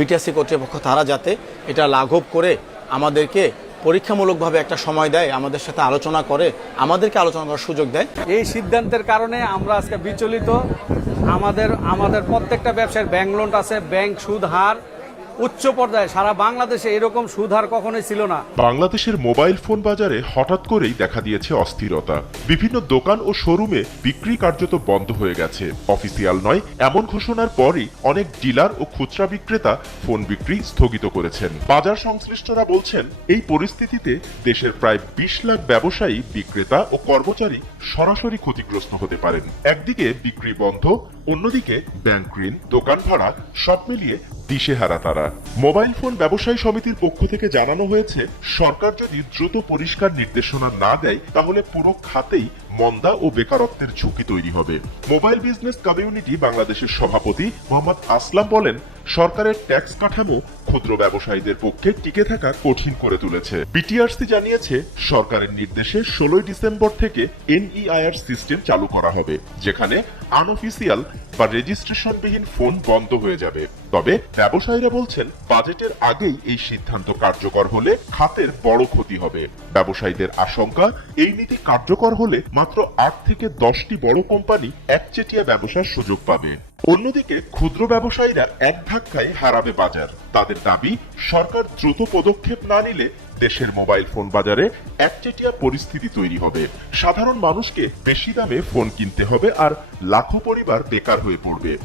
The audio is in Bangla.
বিটিএসসি কর্তৃপক্ষ তারা যাতে এটা লাঘব করে আমাদেরকে পরীক্ষামূলকভাবে একটা সময় দেয়, আমাদের সাথে আলোচনা করে, আমাদেরকে আলোচনা করার সুযোগ দেয়। এই সিদ্ধান্তের কারণে আমরা আজকে বিচলিত। আমাদের আমাদের প্রত্যেকটা ব্যবসায়ের ব্যাংক লোন আছে, ব্যাংক সুদ হার উচ্চ পর্যায়ে সারা বাংলাদেশে এরকম সুধার কখনোই ছিল না। বাংলাদেশের মোবাইল ফোন বাজারে হঠাৎ করেই দেখা দিয়েছে অস্থিরতা। বিভিন্ন দোকান ও শোরুমে বিক্রি কার্যত বন্ধ হয়ে গেছে। অফিসিয়াল নয়, এমন ঘোষণার পরই অনেক ডিলার ও খুচরা বিক্রেতা ফোন বিক্রি স্থগিত করেছেন। বাজার সংশ্লিষ্টরা বলছেন, এই পরিস্থিতিতে দেশের প্রায় বিশ লাখ ব্যবসায়ী, বিক্রেতা ও কর্মচারী সরাসরি ক্ষতিগ্রস্ত হতে পারেন। একদিকে বিক্রি বন্ধ, অন্যদিকে ব্যাংক ঋণ, দোকান ভাড়া সব মিলিয়ে দিশেহারা তারা। মোবাইল ফোন ব্যবসায়ী সমিতির পক্ষ থেকে জানানো হয়েছে, সরকার যদি দ্রুত পরিষ্কার নির্দেশনা না দেয়, তাহলে পুরো খাতেই মন্দা ও বেকারত্বের ঝুঁকি তৈরি হবে। মোবাইল বিজনেস কমিউনিটি বাংলাদেশের সভাপতি মোহাম্মদ আসলাম বলেন সরকারের ট্যাক্স কাঠামো ক্ষুদ্র ব্যবসায়ীদের পক্ষে টিকে থাকা কঠিন করে তুলেছে। বিটিআরসি জানিয়েছে, সরকারের নির্দেশে ষোলোই ডিসেম্বর থেকে এনইআইআর সিস্টেম চালু করা হবে, যেখানে আনঅফিসিয়াল বা রেজিস্ট্রেশনবিহীন ফোন বন্ধ হয়ে যাবে। তবে ব্যবসায়ীরা বলছেন, বাজেটের আগেই এই সিদ্ধান্ত কার্যকর হলে খাতের বড় ক্ষতি হবে। ব্যবসায়ীদের আশঙ্কা, এই নীতি কার্যকর হলে মাত্র আট থেকে দশটি বড় কোম্পানি একচেটিয়া ব্যবসার সুযোগ পাবে। অন্যদিকে ক্ষুদ্র ব্যবসায়ীরা এক ধাক্কায় হারাবে বাজার। তাদের দাবি, সরকার দ্রুত পদক্ষেপ না নিলে দেশের মোবাইল ফোন বাজারে একচেটিয়া পরিস্থিতি তৈরি হবে। সাধারণ মানুষকে বেশি দামে ফোন কিনতে হবে আর লাখো পরিবার বেকার হয়ে পড়বে।